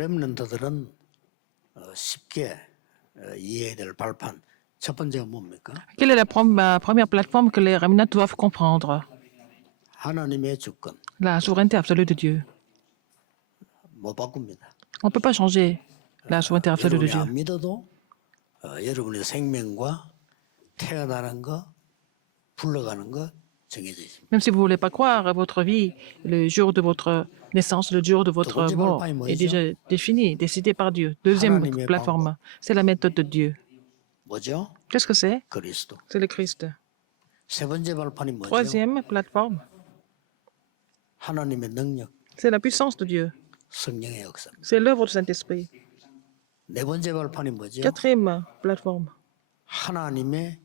렘넌트들은 쉽게 이해해야 될 발판 첫 번째가 뭡니까? Quelle est la première plateforme que les Ramina doivent comprendre? 하나님의 주권 La souveraineté absolue de Dieu. 못 바꿉니다. On ne peut pas changer la souveraineté absolue de 여러분이 Dieu. 안 믿어도 여러분의 생명과 태어나는 거, 불러가는 거 정해져 있습니다. Même si vous ne voulez pas croire à votre vie, le jour de votre naissance, le jour de votre mort est déjà défini, décidé par Dieu. Deuxième plateforme, c'est la méthode de Dieu. 뭐죠? Qu'est-ce que c'est? 그리스도. C'est le Christ. 세 번째 발판이 뭐죠? Troisième plateforme, 하나님의 능력, c'est la puissance de Dieu. 성령의 역사입니다. C'est l'œuvre du Saint-Esprit. 네 번째 발판이 뭐죠? Quatrième plateforme, 하나님의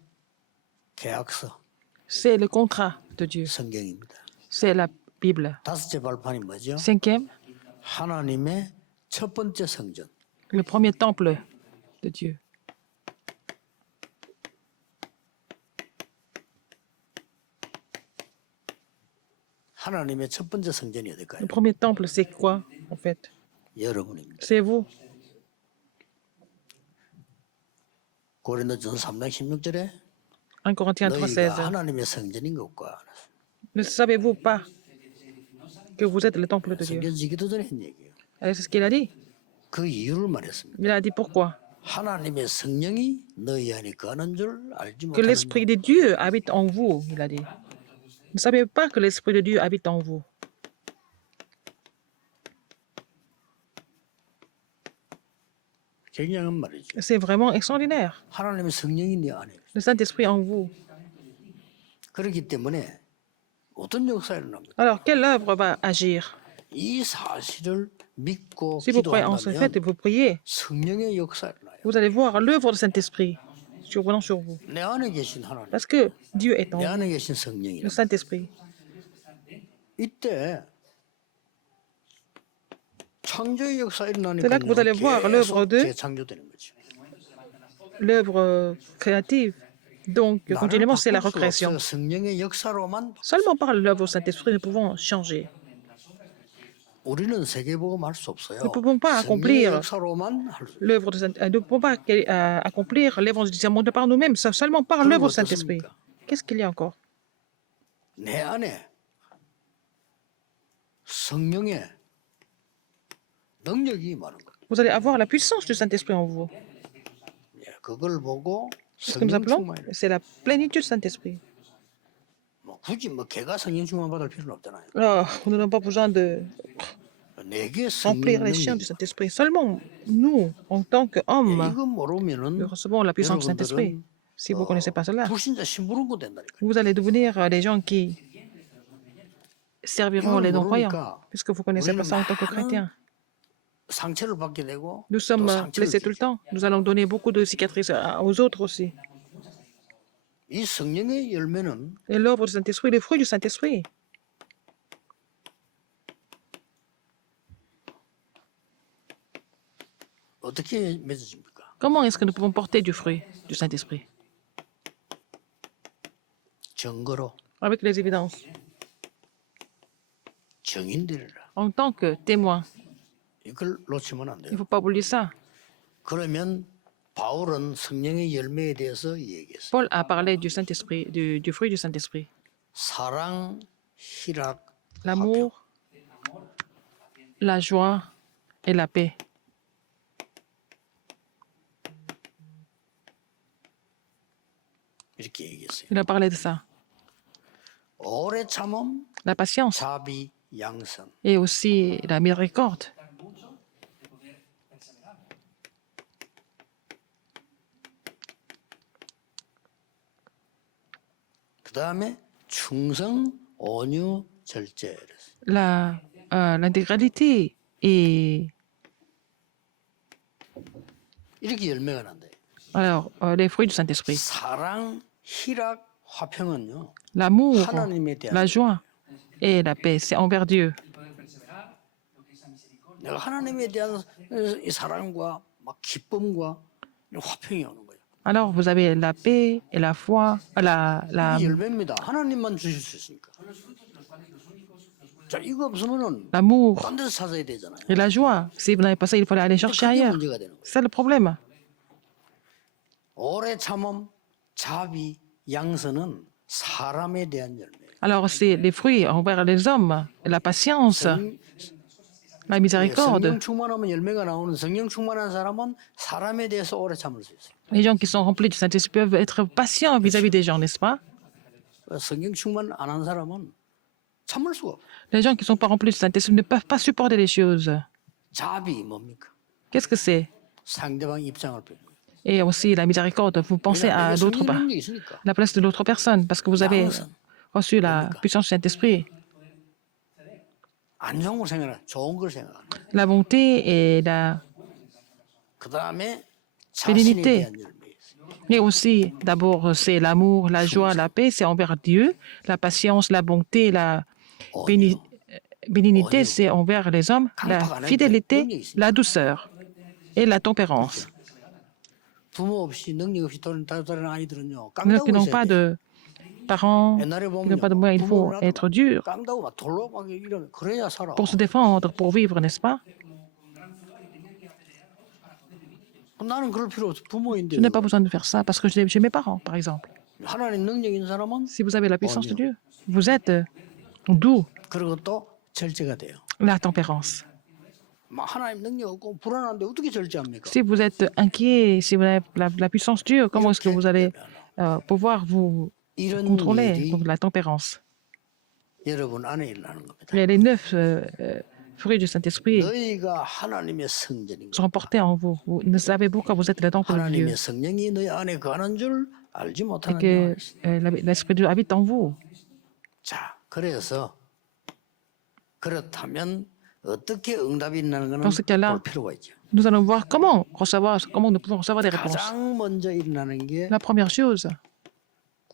계약서, c'est le contrat de Dieu. 성경입니다. C'est la Bible. 다섯째 발판이 뭐죠? Cinquième, 하나님의 첫 번째 성전, le premier temple de Dieu. 하나님의 첫 번째 성전이 Le 어딜까요? premier temple, c'est quoi, en fait? 여러분입니다. C'est vous. 고린도전서 3장 16절에 1 Corinthiens 너희가 3,16. 하나님의 성전인 것과 Ne savez-vous pas que vous êtes le temple de Dieu? 성전 지기도 전에 한 얘기예요. C'est ce qu'il a dit. 그 이유를 말했습니다. Il a dit pourquoi? 하나님의 성령이 너희 안에 거하는 줄 알지 Que 못하는 l'Esprit de Dieu habite en vous, il a dit. Ne savez pas que l'Esprit de Dieu habite en vous. 굉장한 말이죠. C'est vraiment extraordinaire. 하나님의 성령이 네 안에 있어요. Le Saint-Esprit en vous. 그렇기 때문에 어떤 역사가 일어납니까? Alors, quelle œuvre va agir? 이 사실을 믿고 Si vous croyez en ce fait et 기도한다면 vous priez, 성령의 역사가 일어나요. vous allez voir l'œuvre du Saint-Esprit survenant sur vous. 내 안에 계신 하나님, Parce que Dieu est en 내 vous, 안에 계신 le 성령이라. Saint-Esprit. 이때 창조의 역사 C'est là 일어나니까 que vous allez voir l'œuvre de 재창조되는 거죠. l'œuvre créative. Donc, 나를 continuellement, c'est la 바꿀 수가 recréation. 없어요. 성령의 역사로만 Seulement par l'œuvre du Saint-Esprit, nous pouvons changer. 우리는 세계복음 할 수 없어요. Nous ne pouvons pas 성령의 accomplir 역사로만 할 수. l'œuvre de Saint-Esprit. Nous ne pouvons pas accomplir l'évangélisation de par nous-mêmes, seulement par 그럼 l'œuvre du Saint-Esprit. 어떻습니까? Qu'est-ce qu'il y a encore? 내 안에 성령의 능력이 많은 거예요. Vous allez avoir la puissance du Saint-Esprit en vous. 예, 그걸 보고 C'est ce que nous 성령 appelons, 충만이래. c'est la plénitude du Saint-Esprit. 뭐 굳이 뭐 개가 성령 충만 받을 필요는 없잖아요. Alors, nous n'avons pas besoin de 내게 remplir 성령 les chiens 능력. du Saint-Esprit. Seulement nous, en tant qu'hommes, 이거 모르면은 nous recevons la puissance du Saint-Esprit. Si vous ne connaissez pas cela, 불신자 심부름고 된다니까. vous allez devenir des gens qui serviront les non-croyants, puisque vous ne connaissez pas ça en tant que chrétien. 상처를 받게 되고 Nous 또 sommes 상처를 blessés tout le temps. Nous allons donner beaucoup de cicatrices aux autres aussi. 이 성령의 열매는 Et l'œuvre du Saint-Esprit, les fruits du Saint-Esprit, 어떻게 맺어집니까? comment est-ce que nous pouvons porter du fruit du Saint-Esprit? 증거로 Avec les évidences. 증인들이라. En tant que témoin, 이걸 놓치면 안 il ne 돼요. faut pas oublier ça. 그러면 바울은 성령의 열매에 대해서 얘기했어요. Paul a parlé du Saint-Esprit, du fruit du Saint-Esprit. 사랑, 희락, L'amour, la joie et la paix. 이렇게 얘기했어요. Il a parlé de ça. 오래 참음, La patience 자비, 양선. et aussi la miséricorde. 그 다음에 충성, 온유, 절제. 그랬어요. L'intégralité et 이렇게 열매가 난대요. alors les fruits du Saint-Esprit. 사랑, 희락, 화평은요. L'amour, 하나님에 대한 la joie et la paix, c'est envers Dieu. 내가 하나님에 대한 이 사랑과 막 기쁨과 이 화평이 오는 거예요. Alors vous avez la paix et la foi, 이 열매입니다. 하나님만 주실 수 있으니까. 자, 이거 없으면은 l'amour 딴 데서 찾아야 되잖아요. et la joie. Si vous n'avez pas ça, il faut aller chercher 그게 ailleurs. 문제가 되는 거예요. C'est le problème. 오래 참음, 자비, 양선은 사람에 대한 열매예요. Alors, c'est les fruits envers les hommes, la patience, 성- la miséricorde. 성령 충만하면 열매가 나오는 성령 충만한 사람은 사람에 대해서 오래 참을 수 있어요. Les gens qui sont remplis du Saint-Esprit peuvent être patients vis-à-vis des gens, n'est-ce pas? 성령 충만 안 한 사람은 참을 수가 없어요. Les gens qui ne sont pas remplis du Saint-Esprit ne peuvent pas supporter les choses. 자비 뭡니까? Qu'est-ce que c'est? 상대방 입장을 보는 거예요. Et aussi la miséricorde, vous pensez 왜냐하면 à 내가 l'autre, 성령 능력이 있으니까. la place de l'autre personne, parce que vous avez 양선. reçu la puissance du Saint-Esprit. 안 좋은 걸 생각해, 좋은 걸 생각하는 거예요. La bonté et la 그 다음에 자신에 Félinité. 대한 열매. Mais aussi, d'abord, c'est l'amour, la joie, la paix, c'est envers Dieu. La patience, la bonté, la béni- bénignité, c'est envers les hommes. La fidélité, la douceur et la tempérance. 부모 없이 능력 없이 다른 아이들은요. Ceux 깡다고 qui n'ont 있어야 pas 돼. de parents, 옛날에 qui n'ont pas de 보면 moyens, il faut être dur 깡다고 막 돌로 막 이런 그래야 살아. pour se défendre, pour vivre, n'est-ce pas? 나는 그럴 필요 없어. 부모인데. Je n'ai pas besoin de faire ça parce que j'ai mes parents, par exemple. 하나님 능력 있는 사람은 Si vous avez la puissance de Dieu, vous êtes doux, 그리고 또 절제가 돼요. la tempérance. 막 하나님 능력 없고 불안한데 어떻게 절제합니까? Si vous êtes inquiet, si vous avez la puissance de Dieu, comment est-ce que vous allez pouvoir vous 이런 contrôler? 일이 Donc la tempérance. 여러분 안에 일어나는 겁니다. Il y a les 9 fruits du Saint-Esprit 너희가 하나님의 성전인 sont 거. portés en vous. Vous ne savez pas quand vous êtes le temple de Dieu. 하나님의 성령이 너희 안에 거하는 줄 알지 Et 못하느냐. que l'Esprit de Dieu habite en vous. 자, 그래서 그렇다면 어떻게 응답이 일어나는 것은 Dans ce cas-là, 볼 필요가 있죠. Nous allons voir comment nous pouvons recevoir des réponses. 가장 먼저 일어나는 게 La première chose,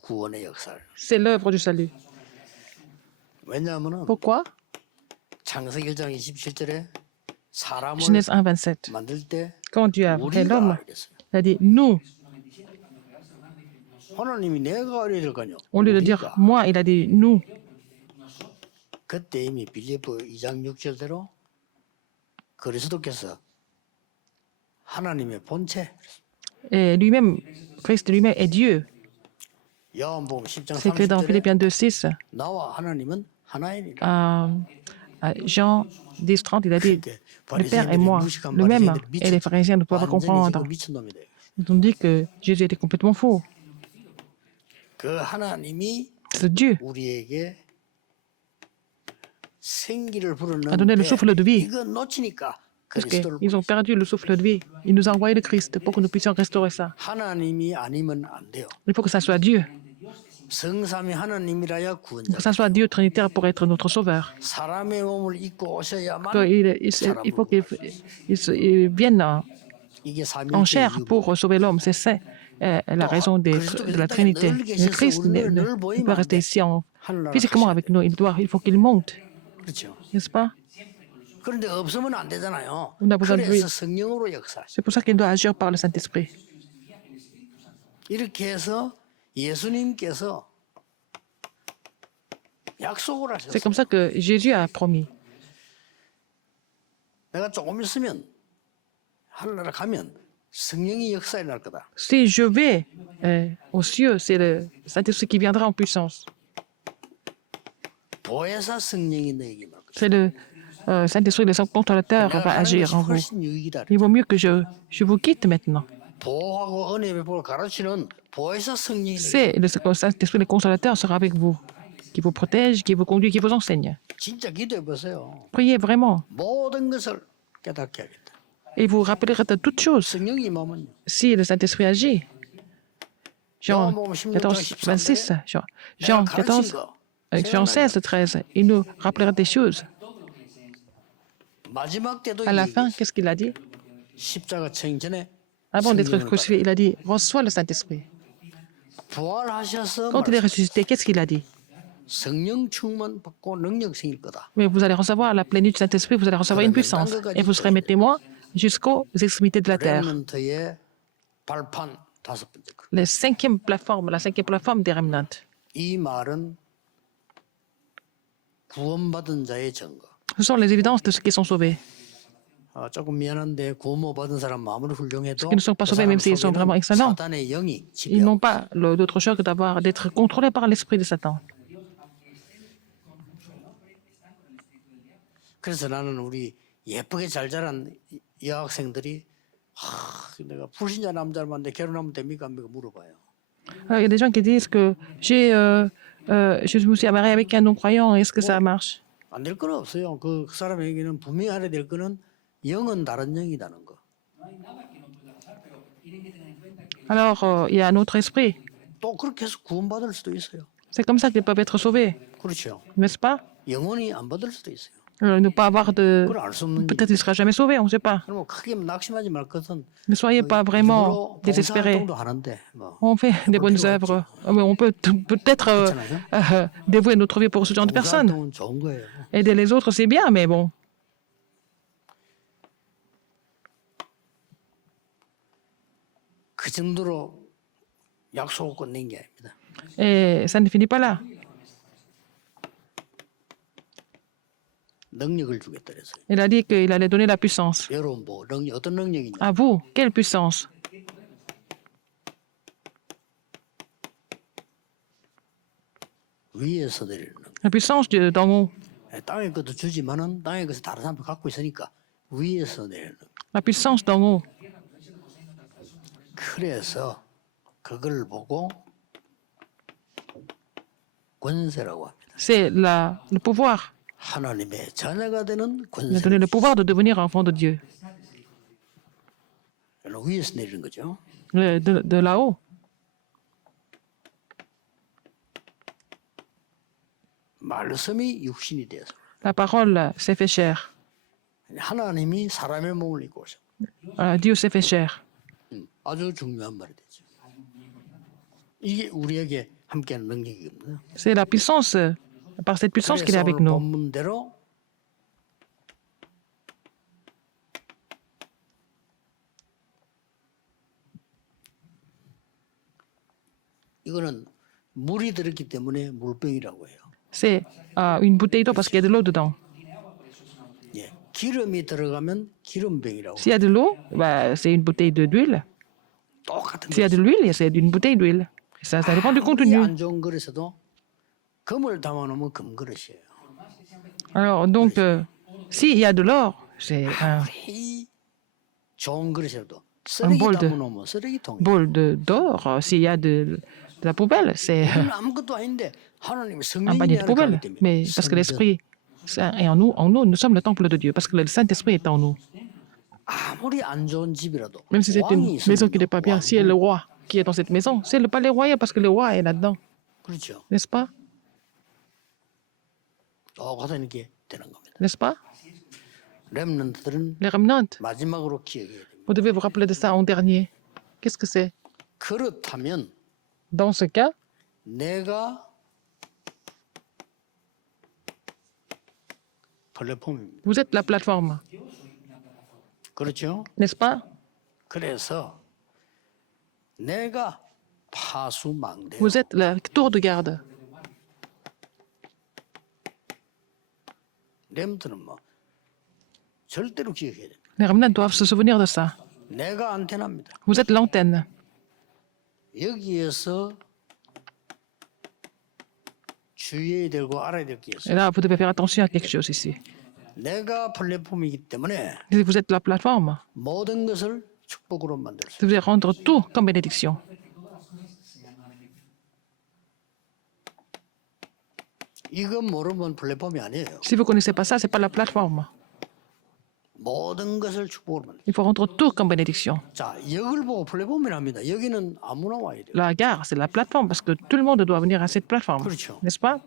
구원의 역사를. c'est l'œuvre du salut. 왜냐하면 Pourquoi? 창세기 1장 27절에 사람을 Genèse 1, 27. 만들 때 Quand Dieu a créé 우리가 l'homme, 알겠어요. il a dit nous. 하나님이 내가 알아야 될 거 아니야. Au lieu de dire moi, il a dit nous. 그때 이미 빌립보 2장 6절대로 그리스도께서 하나님의 본체, Et lui-même, Christ lui-même est Dieu. 요한복음 10장 C'est écrit dans 30절에 Philippiens 2, 6. 나와 하나님은 하나이니라. À Jean 10, 30, il a dit le Père et moi, le même. Et les pharisiens ne pouvaient pas comprendre. 미친놈이 돼. Ils ont dit que Jésus était complètement faux. 그 하나님이 C'est Dieu 우리에게 생기를 a donné 불어넣는데 le souffle de vie. 이거 놓치니까 Parce 그리스도를 qu'ils ont perdu le souffle de vie. Il nous a envoyé le Christ pour que nous puissions restaurer ça. 하나님이 아니면 안 돼요. Il faut que ça soit Dieu. 성삼위 하나님이라야 Il faut 구원자. que ça soit Dieu Trinitaire pour être notre sauveur. 사람의 몸을 입고 오셔야만 Il faut qu'il vienne 이게 en 삼위일체 chair 이유고. pour sauver l'homme. C'est ça la raison de la Trinité. Le Christ ne peut pas rester ici physiquement avec nous. Il faut qu'il monte, 그렇죠. n'est-ce pas? 그런데 없으면 안 되잖아요. On a besoin de lui. 그래서 성령으로 역사하시. C'est pour ça qu'il doit agir par le Saint-Esprit. 이렇게 해서 예수님께서 약속을 C'est 하셨어요. comme ça que Jésus a promis. 내가 조금 있으면 하늘나라 가면 성령이 역사에 날 거다. Si je vais aux cieux, c'est le Saint-Esprit qui viendra en puissance. 보혜사 성령이 너에게 말 거다. C'est le Saint-Esprit, le consolateur, 내가 va 하는 agir 것이 en vous. 훨씬 유익이다. Il vaut mieux que je vous quitte maintenant. 보호하고 은혜 베풀고 가르치는 보혜사 성령이 너에게 C'est le Saint-Esprit, le consolateur, sera avec vous, qui vous protège, qui vous conduit, qui vous enseigne. 진짜 기도해 보세요. Priez vraiment 모든 것을 깨닫게 하겠다. et vous rappellerez de toutes choses 성령이 임하면 si le Saint-Esprit agit. Jean 14, 26, Jean 14, Jean 16, 13, il nous rappellera des choses. 마지막 때도 À la 이 fin, qu'est-ce qu'il a dit? 십자가 청 전에 Avant d'être 성령을 crucifié, il a dit reçois le Saint-Esprit. 부활하셔서 Quand il est ressuscité, qu'est-ce qu'il a dit? 성령 충만 받고 능력 생길 거다. Mais vous allez recevoir la plénitude du Saint-Esprit, vous allez recevoir une puissance et vous serez mes témoins jusqu'aux extrémités de la terre. 레몬트의 발판 다섯 번째 거. La cinquième plateforme des remnants. 이 말은 구원받은 자의 증거. Ce sont les évidences de ceux qui sont sauvés. 조금 미안한데 구원 못 받은 사람 아무리 훌륭해도 Qui ne sont pas 그 sauvés, 사람 même s'ils sont vraiment 속에는 excellents, 사단의 영이 ils 지배하고 n'ont pas d'autre choix que d'être contrôlés par l'esprit de Satan. 그래서 나는 우리 예쁘게 잘 자란 여학생들이 내가 불신자 남자를 만나는데 결혼하면 됩니까? 안 됩니까? 물어봐요. Il y a des gens qui disent que je me suis marié avec un non-croyant, est-ce que ça marche? 안 될 건 없어요. 그 사람에게는 분명히 알아야 될 거는 영은 다른 영이라는 거. Alors, il y a un autre esprit. 또 그렇게 해서 구원받을 수도 있어요. C'est comme ça qu'ils peuvent être sauvés, 그렇죠. n'est-ce pas? 영원히 안 받을 수도 있어요. Ne pas avoir de... 그걸 알 수 없는 Peut-être qu'il ne sera jamais sauvé, on ne sait pas. 그럼 크게 낙심하지 말 것은 Ne soyez pas vraiment désespérés. 봉사활동도 하는데 뭐 On fait des bonnes œuvres, mais on peut peut-être dévouer notre vie pour ce genre de personnes. 봉사활동은 좋은 거예요. Aider les autres, c'est bien, mais bon. 그 정도로 약속을 끝낸 게 아닙니다. Et ça ne finit pas là. 능력을 주겠다 그래서 Il a dit qu'il allait donner la puissance. 여러분 뭐 어떤 능력이냐? À vous, quelle puissance? 위에서 내리는 능력. La puissance d'en haut. 땅의 것도 주지만은 땅의 것을 다른 사람이 갖고 있으니까 위에서 내리는 능력. La puissance d'en haut. 그래서 그걸 보고 권세라고 합니다. C'est le pouvoir. 하나님의 자녀가 되는 Il a 권세. donné le pouvoir de devenir enfant de Dieu. 위에서 내리는 거죠. De là-haut. 말씀이 육신이 되어서 La parole s'est fait chair. 하나님이 사람의 몸을 입고 오셨. Dieu s'est fait chair. 아주 중요한 말이 되죠. 이게 우리에게 함께하는 능력이거든요. C'est la puissance, par cette puissance qu'il est 그래서 avec 오늘 nous. 본문대로 이거는 물이 들었기 때문에 물병이라고 해요. C'est une bouteille d'eau parce qu'il y a de l'eau dedans. 예, 기름이 들어가면 기름병이라고. S'il y a de l'eau, bah, c'est une bouteille d'huile. 똑같은 S'il y a de l'huile, c'est une bouteille d'huile. Ça dépend du 아무리 contenu. 안 좋은 그릇에도 금을 담아놓으면 금그릇이에요. Alors, donc, s'il y a de l'or, c'est un 이 좋은 그릇이라도 쓰레기 bol de- 담아놓으면 쓰레기통이에요. bol d'or. S'il y a de la poubelle, c'est 이건 아무것도 아닌데 하나님의 un 성령이 panier 내 de 안에 poubelle. 가기 때문에 Mais parce que l'Esprit Saint est en nous, nous sommes le temple de Dieu, parce que le Saint-Esprit est en nous. 아무리 안 좋은 집이라도 Même si c'est une 왕이 maison qui 있으면 n'est pas bien, si c'est le roi qui est dans cette maison, c'est le palais royal parce que le roi est là-dedans, 그렇죠. n'est-ce pas? 똑같은 이렇게 되는 겁니다. N'est-ce pas? 렘넌트들은 Les remnants, 마지막으로 기억해야 됩니다. vous devez vous rappeler de ça en dernier. Qu'est-ce que c'est? 그렇다면 Dans ce cas, 내가 플랫폼입니다. vous êtes la plateforme, 그렇죠? n'est-ce pas? 그래서 내가 파수망대. Vous êtes la tour de garde. 렘넌트는 뭐 절대로 기억해야 돼. Les remnants doivent se souvenir de ça. 내가 안테나입니다. Vous êtes l'antenne. 여기에서 주의해야 되고 알아야 될 게 Et 있어요. là, vous devez faire attention à quelque chose ici. 내가 플랫폼이기 때문에 Si vous êtes la plateforme, 모든 것을 축복으로 만들 수. vous devez rendre tout comme bénédiction. 이건 모르면 플랫폼이 아니에요. Si vous ne connaissez pas ça, ce n'est pas la plateforme. 모든 것을 축복으로 만들. Il faut rendre tout comme bénédiction. 자, 역을 보고 플랫폼이랍니다. 여기는 아무나 와야 돼요. La gare, c'est la plateforme parce que tout le monde doit venir à cette plateforme. 그렇죠. N'est-ce pas?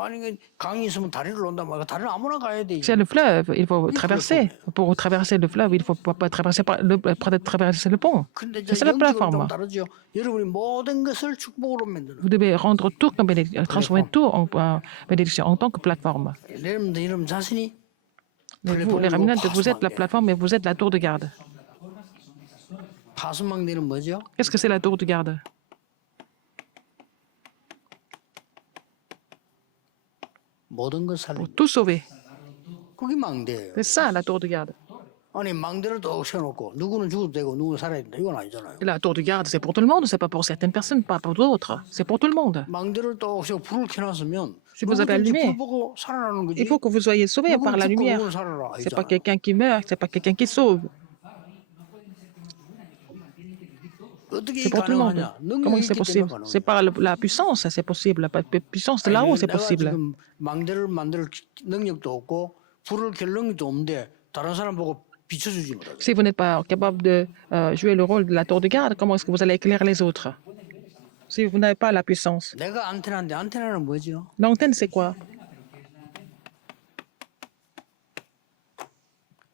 아니 그 강이 있으면 다리를 온단 말이야. 다리는 아무나 가야 돼. C'est le fleuve, il faut traverser. Pour traverser le fleuve, il faut pas traverser traverser le pont. 근데 C'est la 영적으로 좀 plateforme. 다르죠. 여러분이 모든 것을 축복으로 만드는. Vous devez rendre tout comme bénédiction, transformer tout en bénédiction en tant que plateforme. 여러분들 이름 자신이 Mais vous, les remnants, vous êtes la plateforme, mais vous êtes la tour de garde. 파수망대는 뭐죠? Qu'est-ce que c'est la tour de garde? 모든 걸 pour 살리고. tout sauver. 그게 망대예요. C'est ça la tour de garde. 아니 망대를 또 세워놓고 누구는 죽어도 되고 누구는 살아야 된다. 이건 아니잖아요. Et la tour de garde, c'est pour tout le monde, c'est pas pour certaines personnes, pas pour d'autres. C'est pour tout le monde. 망대를 또 세워 불을 켜놨으면 Si vous avez 누구든지 allumé, 불 보고 살아나는 거지. il faut que vous soyez sauvés par 누구는 la 죽고 lumière. 누구는 살아라. C'est pas 아니잖아요. quelqu'un qui meurt, c'est pas quelqu'un qui sauve. 어떻게 C'est 이 pour tout le monde. 가능하냐? Comment 능력이 c'est 있기 possible? 때문에 가능해요. C'est par la puissance, c'est possible. La puissance de là-haut, c'est 내가 possible. 지금 망대를 만들 능력도 없고 불을 켤 능력도 없는데 다른 사람 보고 비춰주지 못하죠. Si vous n'êtes pas capable de jouer le rôle de la tour de garde, comment est-ce que vous allez éclairer les autres? Si vous n'avez pas la puissance. 내가 안테나인데 안테나는 뭐죠? L'antenne, c'est quoi?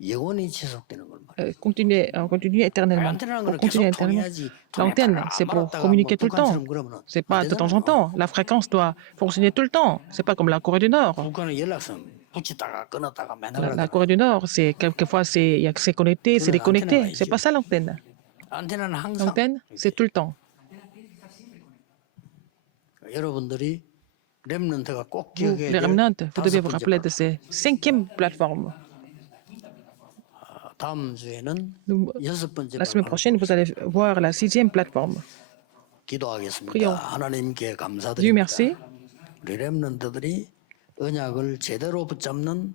영원히 지속되는 걸 말이에요. Continuer éternellement. 안테나는 Pour 건 continuer 계속 éternellement. 통해야지. L'antenne, c'est pour communiquer tout le temps. C'est pas de temps en temps. La fréquence doit fonctionner tout le temps. C'est pas comme la Corée du Nord. 북한은 연락선 붙였다가 끊었다가 맨날 La 그러잖아요. Corée du Nord, c'est quelquefois c'est connecté, c'est déconnecté. C'est pas ça l'antenne. 안테나는 항상 L'antenne, c'est tout le temps. 여러분들이 렘넌트가 꼭 Vous, 기억해야 les 될 remnants, vous devez 다섯 vous 번째 rappeler de 거. ces 5e plateformes. 다음 주에는 Nous- 여섯 번째 La semaine 발판 prochaine, vous allez voir la 6e plateforme. 기도하겠습니다. prions. 하나님께 Dieu 감사드립니다. merci. 우리 렘넌트들이 언약을 제대로 붙잡는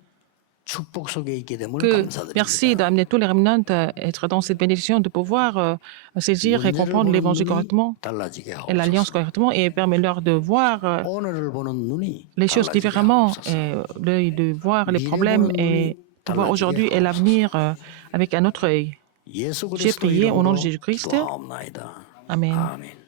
축복 속에 있게 됨을 Que, 감사드립니다. merci d'amener tous les remnants à être dans cette bénédiction, de pouvoir saisir et 문제를 comprendre 보는 l'évangile 눈이 correctement 달라지게 et l'alliance 하옵소서. correctement et permet-leur de voir 오늘을 보는 눈이 les choses 달라지게 différemment, 하옵소서. et l'œil de voir les problèmes et de voir aujourd'hui et l'avenir avec un autre œil. 예수 J'ai 그리스도 prié au nom 이름으로 de Jésus-Christ. 기도하옵나이다. Amen. 아멘.